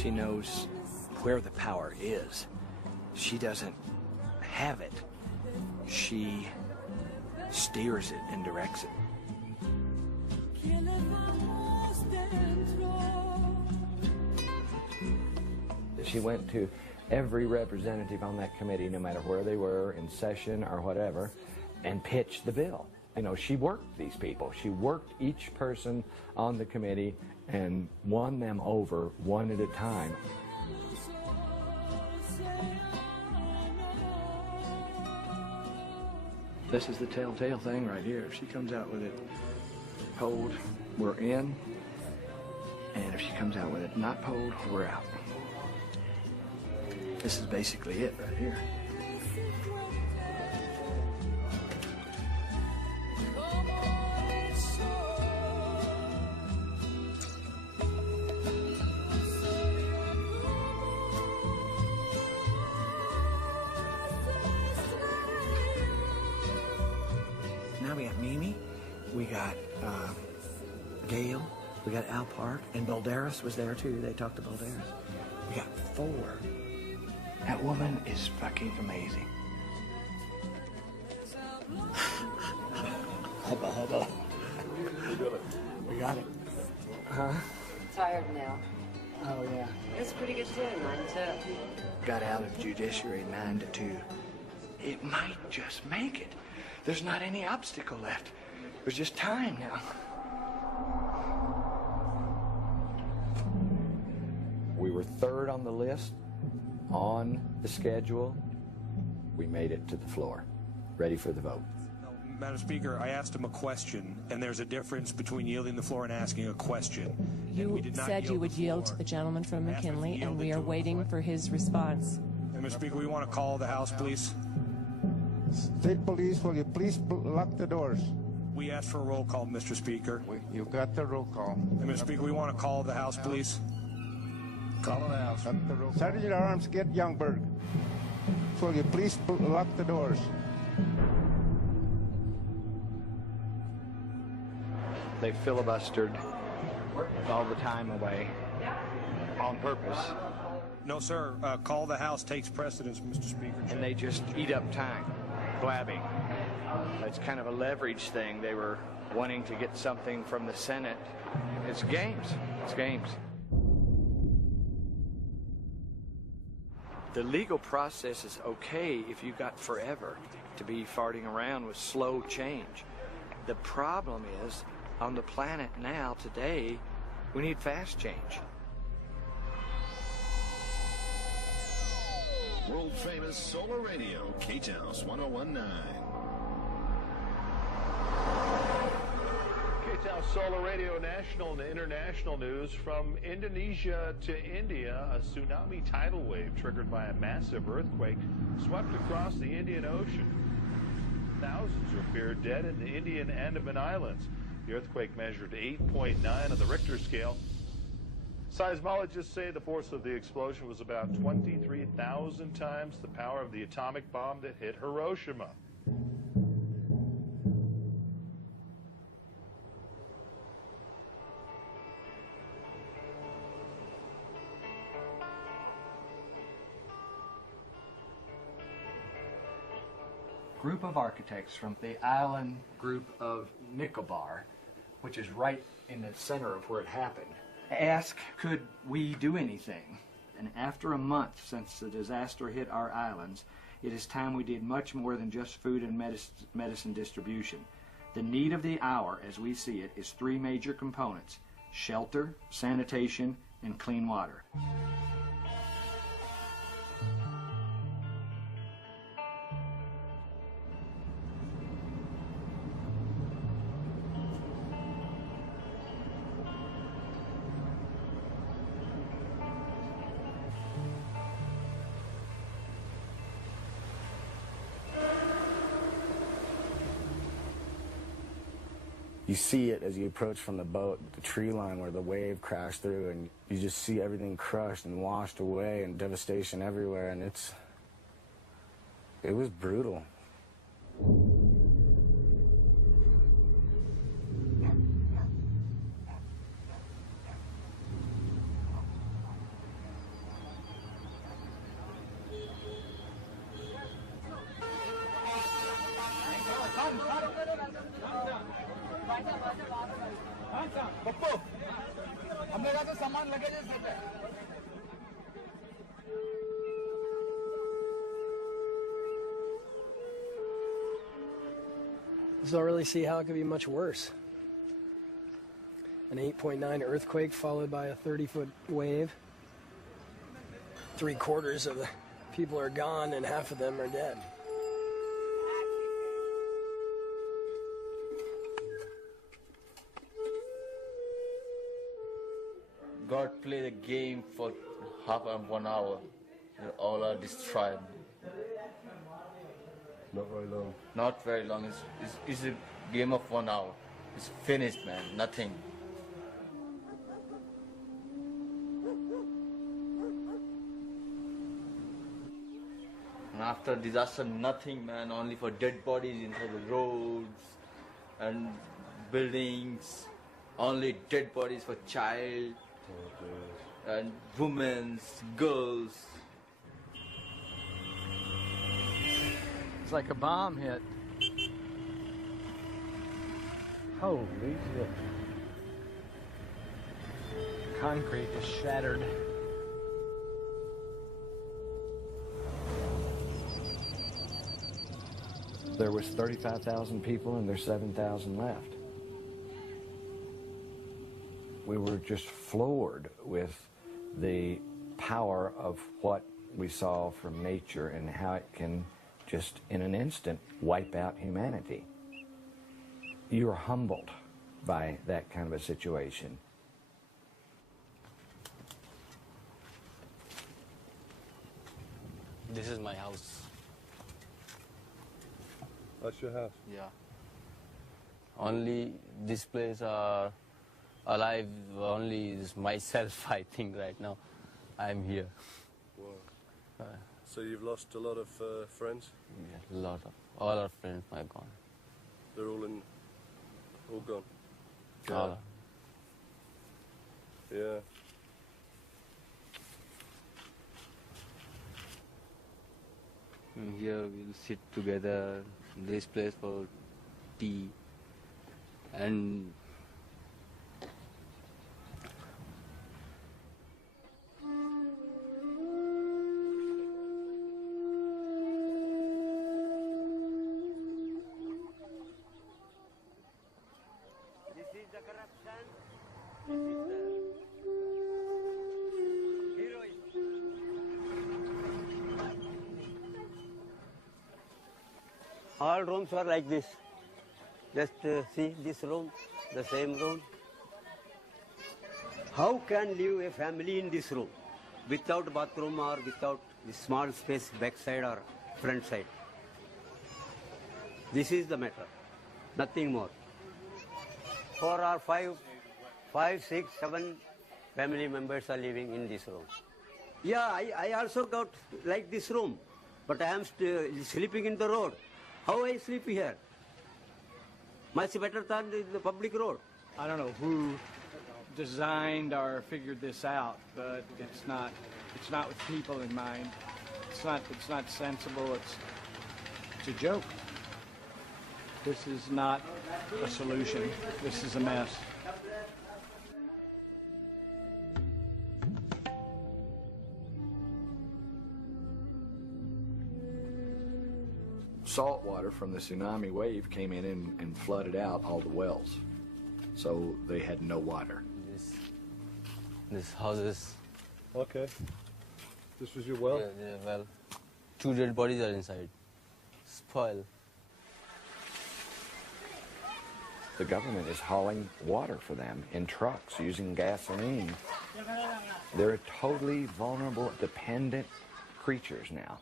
She knows where the power is. She doesn't have it. She steers it and directs it. She went to every representative on that committee, no matter where they were, in session or whatever, and pitched the bill. You know, she worked these people. She worked each person on the committee and won them over one at a time. This is the telltale thing right here. If she comes out with it pulled, we're in. And if she comes out with it not pulled, we're out. This is basically it right here. Now we got Mimi, we got Gail, we got Al Park, and Balderas was there too. They talked to Balderas. We got 4. That woman is fucking amazing. Hubba hubba. We got it. Huh? Tired now. Oh yeah. It's pretty good too, 9 to 2. Got out of judiciary 9 to 2. It might just make it. There's not any obstacle left. There's just time now. We were 3rd on the list, on the schedule. We made it to the floor, ready for the vote. Madam Speaker, I asked him a question, and there's a difference between yielding the floor and asking a question. You said you would yield to the gentleman from McKinley, and we are waiting for his response. Madam Speaker, we want to call the House, please. State Police, will you please lock the doors? We asked for a roll call, Mr. Speaker. You got the roll call. Madam Speaker, we want to call the House, please. Call the House. Sergeant at Arms, get Youngberg. Will you please lock the doors? They filibustered all the time away on purpose. No, sir. Call the House takes precedence, Mr. Speaker. And they just eat up time, blabbing. It's kind of a leverage thing. They were wanting to get something from the Senate. It's games. It's games. The legal process is okay if you've got forever to be farting around with slow change. The problem is, on the planet now, today, we need fast change. World famous solar radio, KTOWS 1019. KTOWS Solar Radio national and international news. From Indonesia to India, a tsunami tidal wave triggered by a massive earthquake swept across the Indian Ocean. Thousands are feared dead in the Indian Andaman Islands. The earthquake measured 8.9 on the Richter scale. Seismologists say the force of the explosion was about 23,000 times the power of the atomic bomb that hit Hiroshima. Group of architects from the island group of Nicobar, which is right in the center of where it happened, asked, could we do anything? And after a month since the disaster hit our islands, it is time we did much more than just food and medicine distribution. The need of the hour, as we see it, is 3 major components: shelter, sanitation, and clean water. You see it as you approach from the boat, the tree line where the wave crashed through, and you just see everything crushed and washed away and devastation everywhere, and it was brutal. Just don't really see how it could be much worse. An 8.9 earthquake followed by a 30-foot wave. 3/4 of the people are gone and half of them are dead. God played a game for half and 1 hour. All are destroyed. Not very long. Not very long. It's a game of 1 hour. It's finished, man. Nothing. And after disaster, nothing, man. Only for dead bodies inside the roads and buildings. Only dead bodies for child and women, girls. It's like a bomb hit. Holy shit. Concrete is shattered. There was 35,000 people and there's 7,000 left. We were just floored with the power of what we saw from nature and how it can just in an instant wipe out humanity. You're humbled by that kind of a situation. This is my house. That's your house? Yeah. Only this place are alive, only is myself, I think, right now. I'm here. Wow. So you've lost a lot of friends? Yeah, a lot of, all our friends are gone. They're all gone? All. Yeah. Here we'll sit together in this place for tea and all rooms are like this. Just see this room, the same room. How can live a family in this room without bathroom or without this small space backside or front side? This is the matter, nothing more. 4 or 5, 6, 7 family members are living in this room. Yeah, I also got like this room, but I am sleeping in the road. How I sleep here? Much better than the public road. I don't know who designed or figured this out, but it's not with people in mind. It's not sensible. It's a joke. This is not a solution. This is a mess. Salt water from the tsunami wave came in and flooded out all the wells. So they had no water. this houses. Okay. This was your well? Yeah, well. 2 dead bodies are inside. Spoil. The government is hauling water for them in trucks using gasoline. They're totally vulnerable, dependent creatures now.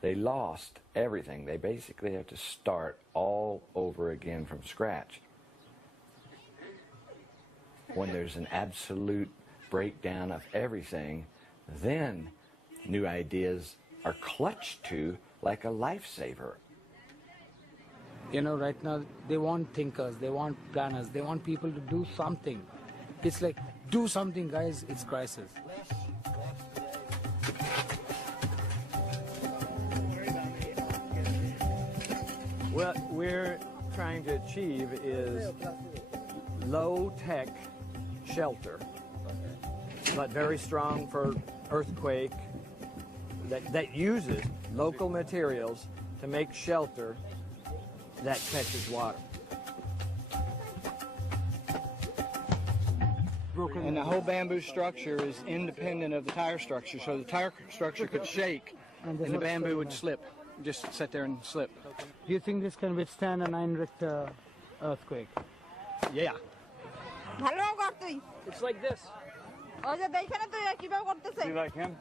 They lost everything. They basically have to start all over again from scratch. When there's an absolute breakdown of everything, then new ideas are clutched to like a lifesaver. You know, right now, they want thinkers, they want planners, they want people to do something. It's like, do something, guys, it's crisis. What we're trying to achieve is low-tech shelter but very strong for earthquake, that uses local materials to make shelter that catches water. And the whole bamboo structure is independent of the tire structure, so the tire structure could shake and the bamboo would slip, just sit there and slip. Do you think this can withstand a 9 Richter earthquake? Yeah. It's like this. You like him?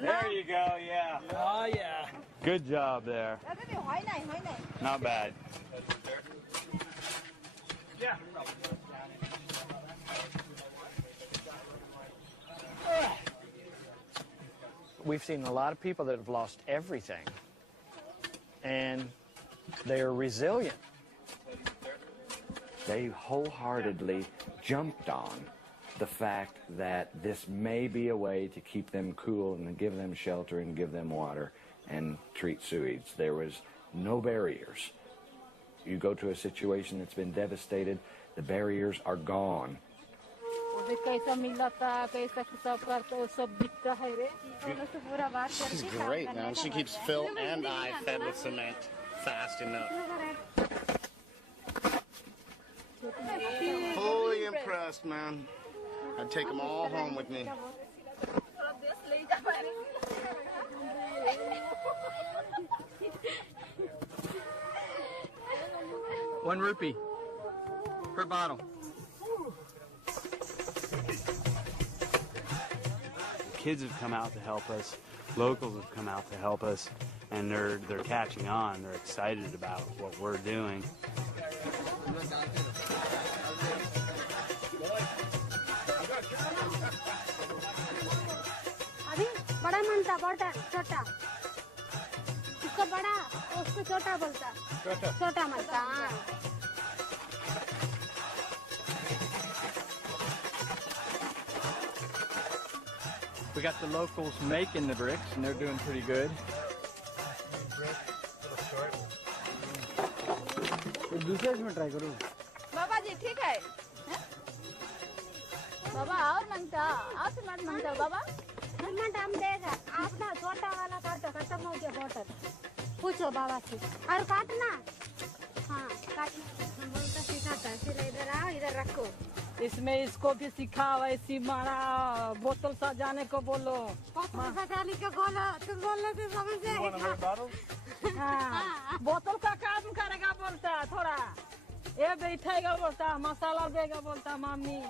There you go, yeah. Oh, yeah. Good job there. Not bad. Yeah. We've seen a lot of people that have lost everything, and they're resilient. They wholeheartedly jumped on the fact that this may be a way to keep them cool and give them shelter and give them water and treat sewage. There was no barriers. You go to a situation that's been devastated, the barriers are gone. She's great, man. She keeps Phil and I fed with cement fast enough. Fully impressed, man. I'd take them all home with me. ₹1 per bottle. Kids have come out to help us. Locals have come out to help us, and they're catching on. They're excited about what we're doing. बड़ा मनता बड़ा छोटा इसको बड़ा उसको छोटा बोलता छोटा मनता We got the locals making the bricks, and they're doing pretty good. दूसरे इसमें ट्राई करूँ बाबा जी ठीक है बाबा और मनता और सिमेंट मनता बाबा सिमेंट हम देगा आप ना छोटा वाला काटो खत्म हो गया बोतल पूछो बाबा से और काटना हाँ काटना हम बोलता सिखाता फिर इधर आओ इधर रखो इसमें इसको भी सिखाओ ऐसी मारा बोतल सजाने को बोलो बोतल सजाने को बोलो तुम बोलने से समझ जाएगा हाँ बोतल का काम करेगा बोलता थोड़ा ये बैठेगा बोलता मसाला देगा बोलता mummy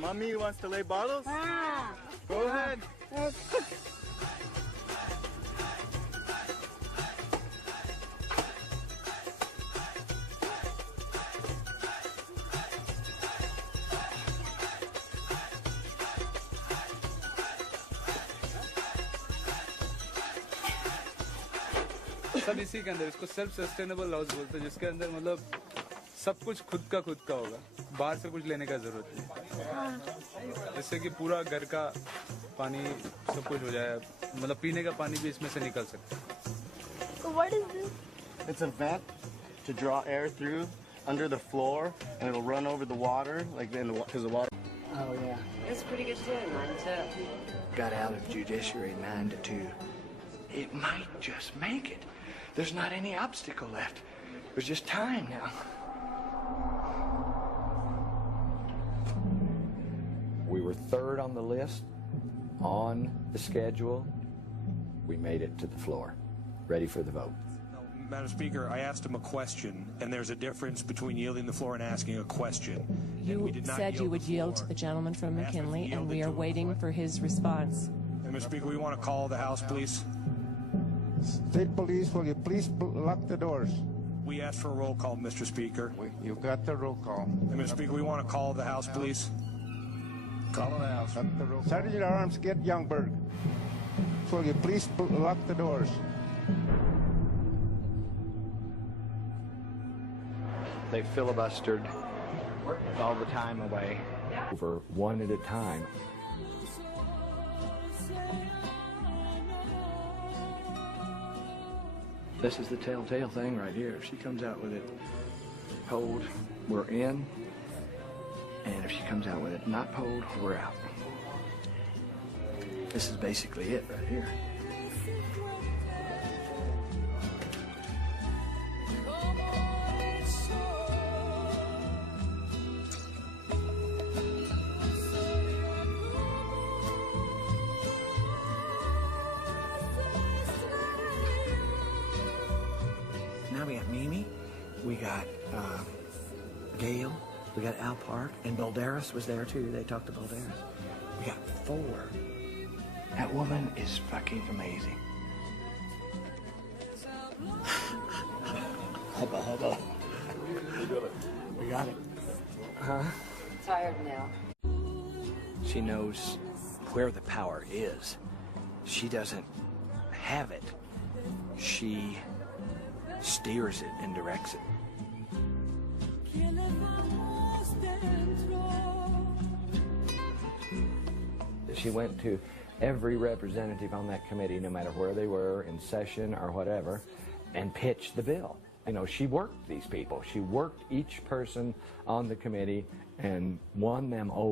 Mommy wants to lay bottles? हाँ Go ahead. सब इसी के अंदर इसको सेल्फ सस्टेनेबल हाउस बोलते हैं जिसके अंदर मतलब सब कुछ खुद का होगा बाहर से कुछ लेने का जरूरत नहीं जिससे कि पूरा घर का पानी सब कुछ हो जाए मतलब पीने का पानी भी इसमें से निकल सकता है What is this? It's a vent to draw air through under the floor, and it'll run over the water, like because the water. Oh yeah. That's pretty good too, 9 to 2. Got out of judiciary 9 to 2. It might just make it. There's not any obstacle left. There's just time now. We were third on the list, on the schedule. We made it to the floor, ready for the vote. Madam Speaker, I asked him a question, and there's a difference between yielding the floor and asking a question. You said you would yield to the gentleman from McKinley, and we are waiting for his response. Mr. Speaker, we want to call the House, please. State police, will you please lock the doors? We asked for a roll call, Mr. Speaker. You got the roll call. Mr. Speaker, we want to call the House, please. Call the House. Sergeant at Arms, get Youngberg. Will you please lock the doors? They filibustered all the time away. Over one at a time. This is the telltale thing right here. If she comes out with it cold, we're in. And if she comes out with it not pulled, we're out. This is basically it right here. Now we got Mimi, we got Gail, we got Al Park, and Balderas was there too. They talked to Balderas. We got 4. That woman is fucking amazing. Hubba hubba. We got it. Huh? Tired now. She knows where the power is. She doesn't have it. She steers it and directs it. She went to every representative on that committee, no matter where they were, in session or whatever, and pitched the bill. You know, she worked these people. She worked each person on the committee and won them over.